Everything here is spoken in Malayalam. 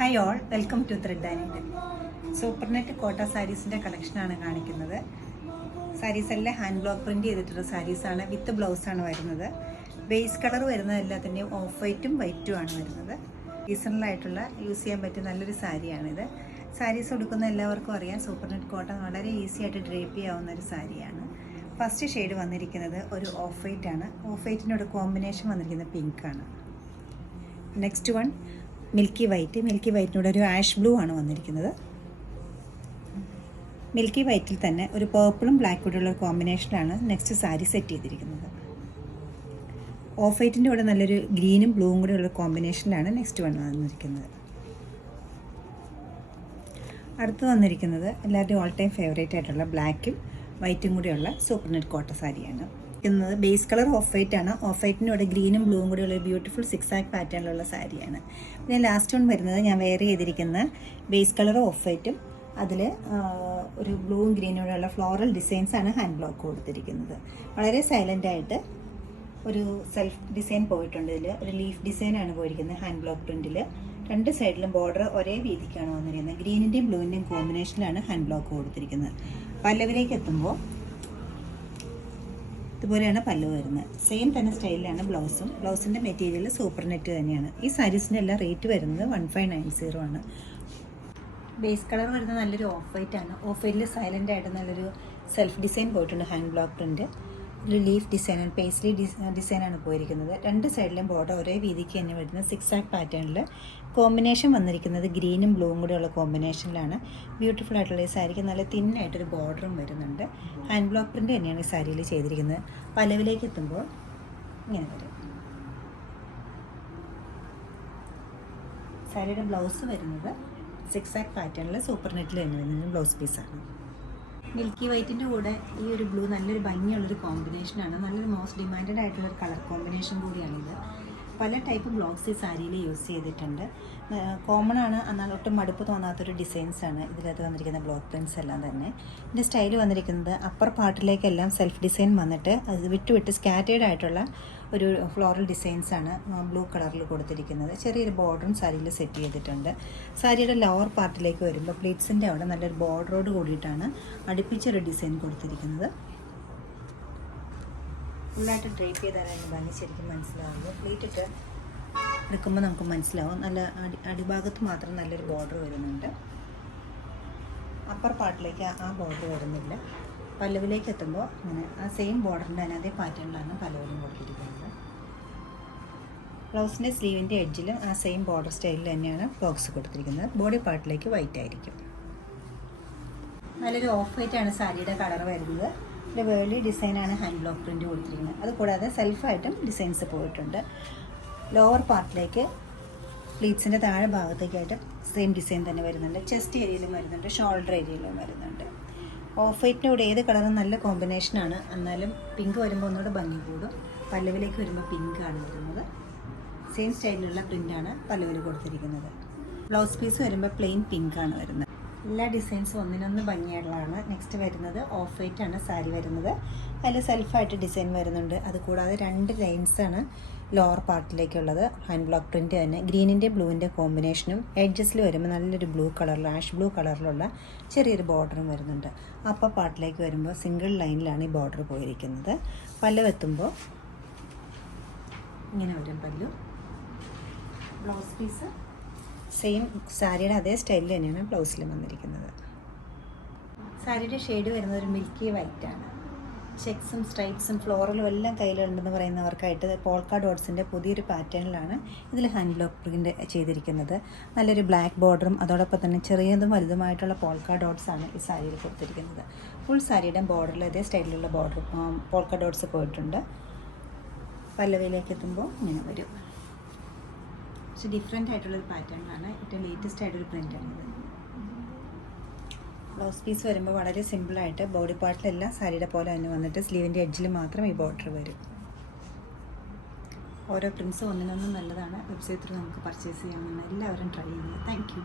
Hi all, welcome to thread and needle. Supernet Kota സാരീസിൻ്റെ കളക്ഷനാണ് കാണിക്കുന്നത്. സാരീസെല്ലാം ഹാൻഡ് ബ്ലോക്ക് പ്രിൻറ്റ് ചെയ്തിട്ടുള്ള സാരീസാണ്, വിത്ത് ബ്ലൗസാണ് വരുന്നത്. ബേസ് കളർ വരുന്നത് എല്ലാത്തിൻ്റെയും ഓഫ് വൈറ്റും വൈറ്റും ആണ് വരുന്നത്. സീസണലായിട്ടുള്ള യൂസ് ചെയ്യാൻ പറ്റിയ നല്ലൊരു സാരിയാണിത്. സാരീസ് കൊടുക്കുന്ന എല്ലാവർക്കും അറിയാം, സൂപ്പർനെറ്റ് കോട്ടൺ വളരെ ഈസി ആയിട്ട് ഡ്രേപ്പ് ചെയ്യാവുന്ന ഒരു സാരിയാണ്. ഫസ്റ്റ് ഷെയ്ഡ് വന്നിരിക്കുന്നത് ഒരു ഓഫ് വൈറ്റ് ആണ്. ഓഫ് വൈറ്റിനോട് കോമ്പിനേഷൻ വന്നിരിക്കുന്നത് പിങ്ക് ആണ്. Next one milky white. Milky വൈറ്റിനോട് ഒരു ആഷ് ബ്ലൂ ആണ് വന്നിരിക്കുന്നത്. മിൽക്കി വൈറ്റിൽ തന്നെ ഒരു പേർപ്പിളും ബ്ലാക്ക് കൂടെയുള്ള കോമ്പിനേഷനിലാണ് നെക്സ്റ്റ് സാരി സെറ്റ് ചെയ്തിരിക്കുന്നത്. ഓഫ് വൈറ്റിൻ്റെ കൂടെ നല്ലൊരു ഗ്രീനും ബ്ലൂവും കൂടെ ഉള്ള കോമ്പിനേഷനിലാണ് നെക്സ്റ്റ് വൺ വന്നിരിക്കുന്നത്. അടുത്ത് വന്നിരിക്കുന്നത് എല്ലാവരുടെയും ഓൾ ടൈം ഫേവറേറ്റ് ആയിട്ടുള്ള ബ്ലാക്കും വൈറ്റും കൂടെയുള്ള സൂപ്പർനെറ്റ് കോട്ട സാരിയാണ്. ബേസ് കളർ ഓഫ് വൈറ്റ് ആണ്. ഓഫ് വൈറ്റിൻ്റെ കൂടെ ഗ്രീനും ബ്ലൂവും കൂടെയുള്ള ബ്യൂട്ടിഫുൾ സിക്സ് ആക്ക് പാറ്റേണിലുള്ള സാരിയാണ്. പിന്നെ ലാസ്റ്റ് വൺ വരുന്നത് ഞാൻ വെയർ ചെയ്തിരിക്കുന്ന ബേസ് കളർ ഓഫ് വൈറ്റും അതിൽ ഒരു ബ്ലൂവും ഗ്രീനും കൂടെയുള്ള ഫ്ലോറൽ ഡിസൈൻസാണ് ഹാൻഡ് ബ്ലോക്ക് കൊടുത്തിരിക്കുന്നത്. വളരെ സൈലൻ്റായിട്ട് ഒരു സെൽഫ് ഡിസൈൻ പോയിട്ടുണ്ട്. ഇതിൽ ഒരു ലീഫ് ഡിസൈനാണ് പോയിരിക്കുന്നത് ഹാൻഡ് ബ്ലോക്ക് പ്രിൻറ്റിൽ. രണ്ട് സൈഡിലും ബോർഡർ ഒരേ വീതിക്കാണ് വന്നിരിക്കുന്നത്. ഗ്രീനിൻ്റെയും ബ്ലൂവിൻ്റെയും കോമ്പിനേഷനിലാണ് ഹാൻഡ് ബ്ലോക്ക് കൊടുത്തിരിക്കുന്നത്. പല്ലവിലേക്ക് എത്തുമ്പോൾ ഇതുപോലെയാണ് പല്ലു വരുന്നത്. സെയിം തന്നെ സ്റ്റൈലിലാണ് ബ്ലൗസും. ബ്ലൗസിൻ്റെ മെറ്റീരിയൽ സൂപ്പർ നെറ്റ് തന്നെയാണ്. ഈ സാരീസിൻ്റെ എല്ലാം റേറ്റ് വരുന്നത് 1590 ആണ്. ബേസ് കളർ വരുന്നത് നല്ലൊരു ഓഫ് വൈറ്റ് ആണ്. ഓഫ് വൈറ്റിൽ സൈലൻ്റ് ആയിട്ട് നല്ലൊരു സെൽഫ് ഡിസൈൻ പോയിട്ടുണ്ട്. ഹാൻഡ് ബ്ലോക്ക് പ്രിൻറ്റ് ഒരു ലീഫ് ഡിസൈനാണ്, പേസ്ലി ഡിസൈനാണ് പോയിരിക്കുന്നത്. രണ്ട് സൈഡിലും ബോർഡർ ഒരേ വീതിക്ക് തന്നെ വരുന്നത് സിക്സ് ആക്ക് പാറ്റേണിൽ. കോമ്പിനേഷൻ വന്നിരിക്കുന്നത് ഗ്രീനും ബ്ലൂവും കൂടെയുള്ള കോമ്പിനേഷനിലാണ്. ബ്യൂട്ടിഫുൾ ആയിട്ടുള്ള ഈ സാരിക്ക് നല്ല തിന്നായിട്ടൊരു ബോർഡറും വരുന്നുണ്ട്. ഹാൻഡ് ബ്ലോക്ക് പ്രിൻ്റ് തന്നെയാണ് ഈ സാരിയിൽ ചെയ്തിരിക്കുന്നത്. പലവിലേക്ക് എത്തുമ്പോൾ ഇങ്ങനെ വരും. സാരിയുടെ ബ്ലൗസ് വരുന്നത് സിക്സ് ആക്ക് പാറ്റേണിൽ സൂപ്പർ നെറ്റിൽ തന്നെ വരുന്നത് ബ്ലൗസ് പീസാണ്. മിൽക്കി വൈറ്റിൻ്റെ കൂടെ ഈ ഒരു ബ്ലൂ നല്ലൊരു ഭംഗിയുള്ളൊരു കോമ്പിനേഷനാണ്. നല്ലൊരു മോസ്റ്റ് ഡിമാൻഡഡ് ആയിട്ടുള്ളൊരു കളർ കോമ്പിനേഷൻ കൂടിയാണിത്. പല ടൈപ്പ് ബ്ലോക്സ് ഈ സാരിയിൽ യൂസ് ചെയ്തിട്ടുണ്ട്. കോമൺ ആണ്, എന്നാൽ ഒട്ടും മടുപ്പ് തോന്നാത്തൊരു ഡിസൈൻസാണ് ഇതിലത് വന്നിരിക്കുന്ന ബ്ലോക്ക് പ്രിൻറ്റ്സ് എല്ലാം തന്നെ. ഇതിൻ്റെ സ്റ്റൈൽ വന്നിരിക്കുന്നത് അപ്പർ പാർട്ടിലേക്കെല്ലാം സെൽഫ് ഡിസൈൻ വന്നിട്ട് അത് വിട്ട് സ്കാറ്റേഡ് ആയിട്ടുള്ള ഒരു ഫ്ലോറൽ ഡിസൈൻസാണ് ബ്ലൂ കളറിൽ കൊടുത്തിരിക്കുന്നത്. ചെറിയൊരു ബോർഡറും സാരിയിൽ സെറ്റ് ചെയ്തിട്ടുണ്ട്. സാരിയുടെ ലോവർ പാർട്ടിലേക്ക് വരുമ്പോൾ പ്ലീറ്റ്സിൻ്റെ അവിടെ നല്ലൊരു ബോർഡറോട് കൂടിയിട്ടാണ് അടുപ്പിച്ചൊരു ഡിസൈൻ കൊടുത്തിരിക്കുന്നത്. ഫുള്ളായിട്ട് ഡ്രേപ്പ് ചെയ്താലാണ് ഭംഗി ശരിക്കും മനസ്സിലാവുള്ളൂ. പ്ലീറ്റ് ഇട്ട് എടുക്കുമ്പോൾ നമുക്ക് മനസ്സിലാവും. നല്ല അടിഭാഗത്ത് മാത്രം നല്ലൊരു ബോർഡർ വരുന്നുണ്ട്. അപ്പർ പാർട്ടിലേക്ക് ആ ബോർഡർ വരുന്നില്ല. പല്ലവിലേക്ക് എത്തുമ്പോൾ അങ്ങനെ ആ സെയിം ബോർഡറിൻ്റെ തന്നെ അതേ പാറ്റേണിലാണ് പല്ലവിലും കൊടുത്തിരിക്കുന്നത്. ബ്ലൗസിൻ്റെ സ്ലീവിൻ്റെ എഡ്ജിലും ആ സെയിം ബോർഡർ സ്റ്റൈലിൽ തന്നെയാണ് ബോക്സ് കൊടുത്തിരിക്കുന്നത്. ബോഡി പാർട്ടിലേക്ക് വൈറ്റ് ആയിരിക്കും. നല്ലൊരു ഓഫ് വൈറ്റ് ആണ് സാരിയുടെ കളർ വരുന്നത്. ഒരു വേർലി ഡിസൈനാണ് ഹാൻഡ് ബ്ലോക്ക് പ്രിൻറ്റ് കൊടുത്തിരിക്കുന്നത്. അതുകൂടാതെ സെൽഫായിട്ടും ഡിസൈൻസ് പോയിട്ടുണ്ട്. ലോവർ പാർട്ടിലേക്ക് പ്ലീറ്റ്സിൻ്റെ താഴെ ഭാഗത്തേക്കായിട്ട് സെയിം ഡിസൈൻ തന്നെ വരുന്നുണ്ട്. ചെസ്റ്റ് ഏരിയയിലും വരുന്നുണ്ട്, ഷോൾഡർ ഏരിയയിലും വരുന്നുണ്ട്. ഓഫ് വൈറ്റിൻ്റെ കൂടെ ഏത് കളറും നല്ല കോമ്പിനേഷനാണ്. എന്നാലും പിങ്ക് വരുമ്പോൾ ഒന്നുകൂടെ ഭംഗി കൂടും. പല്ലവിലേക്ക് വരുമ്പോൾ പിങ്കാണ് വരുന്നത്. സെയിം സ്റ്റൈലിലുള്ള പ്രിൻ്റാണ് പല്ലവിൽ കൊടുത്തിരിക്കുന്നത്. ബ്ലൗസ് പീസ് വരുമ്പോൾ പ്ലെയിൻ പിങ്കാണ് വരുന്നത്. എല്ലാ ഡിസൈൻസും ഒന്നിനൊന്ന് ഭംഗിയായിട്ടുള്ളതാണ്. നെക്സ്റ്റ് വരുന്നത് ഓഫ് വൈറ്റ് ആണ് സാരി വരുന്നത്. അതിൽ സെൽഫായിട്ട് ഡിസൈൻ വരുന്നുണ്ട്. അതുകൂടാതെ രണ്ട് ലൈൻസാണ് ലോവർ പാർട്ടിലേക്കുള്ളത്. ഹാൻഡ് ബ്ലോക്ക് പ്രിൻറ്റ് തന്നെ ഗ്രീനിൻ്റെ ബ്ലൂവിൻ്റെ കോമ്പിനേഷനും എഡ്ജസിൽ വരുമ്പോൾ നല്ലൊരു ബ്ലൂ കളറിൽ ആഷ് ബ്ലൂ കളറിലുള്ള ചെറിയൊരു ബോർഡറും വരുന്നുണ്ട്. അപ്പർ പാർട്ടിലേക്ക് വരുമ്പോൾ സിംഗിൾ ലൈനിലാണ് ഈ ബോർഡർ പോയിരിക്കുന്നത്. പല്ലു എത്തുമ്പോൾ ഇങ്ങനെ വരും പല്ലു. ബ്ലൗസ് പീസ് സെയിം സാരിയുടെ അതേ സ്റ്റൈലിൽ തന്നെയാണ് ബ്ലൗസിൽ വന്നിരിക്കുന്നത്. സാരിയുടെ ഷെയ്ഡ് വരുന്നത് ഒരു മിൽക്കി വൈറ്റ് ആണ്. ചെക്സും സ്ട്രൈപ്സും ഫ്ലോറലും എല്ലാം കയ്യിലുണ്ടെന്ന് പറയുന്നവർക്കായിട്ട് പോൾക്ക ഡോട്ട്സിൻ്റെ പുതിയൊരു പാറ്റേണിലാണ് ഇതിൽ ഹാൻഡ് ബ്ലോക്ക് പ്രിൻ്റ് ചെയ്തിരിക്കുന്നത്. നല്ലൊരു ബ്ലാക്ക് ബോർഡറും അതോടൊപ്പം തന്നെ ചെറിയതും വലുതുമായിട്ടുള്ള പോൾക്ക ഡോട്ട്സാണ് ഈ സാരിയിൽ കൊടുത്തിരിക്കുന്നത്. ഫുൾ സാരിയുടെ ബോർഡറിൽ അതേ സ്റ്റൈലിലുള്ള ബോർഡർ പോൾക്ക ഡോട്ട്സ് പോയിട്ടുണ്ട്. പല്ലവിയിലേക്ക് എത്തുമ്പോൾ ഇങ്ങനെ വരും. പക്ഷെ ഡിഫറെൻ്റ് ആയിട്ടുള്ളൊരു പാറ്റേണിലാണ്. ഏറ്റവും ലേറ്റസ്റ്റ് ആയിട്ടൊരു പ്രിൻ്റാണിത്. ബ്ലൗസ് പീസ് വരുമ്പോൾ വളരെ സിമ്പിളായിട്ട് ബോഡി പാർട്ടിലെല്ലാം സാരിയുടെ പോലെ തന്നെ വന്നിട്ട് സ്ലീവിൻ്റെ എഡ്ജിൽ മാത്രം ഈ ബോർഡർ വരും. ഓരോ പ്രിൻസും ഒന്നിനൊന്നും നല്ലതാണ്. വെബ്സൈറ്റിൽ നമുക്ക് പർച്ചേസ് ചെയ്യാമെന്ന് എല്ലാവരും ട്രൈ ചെയ്യുക. Thank you.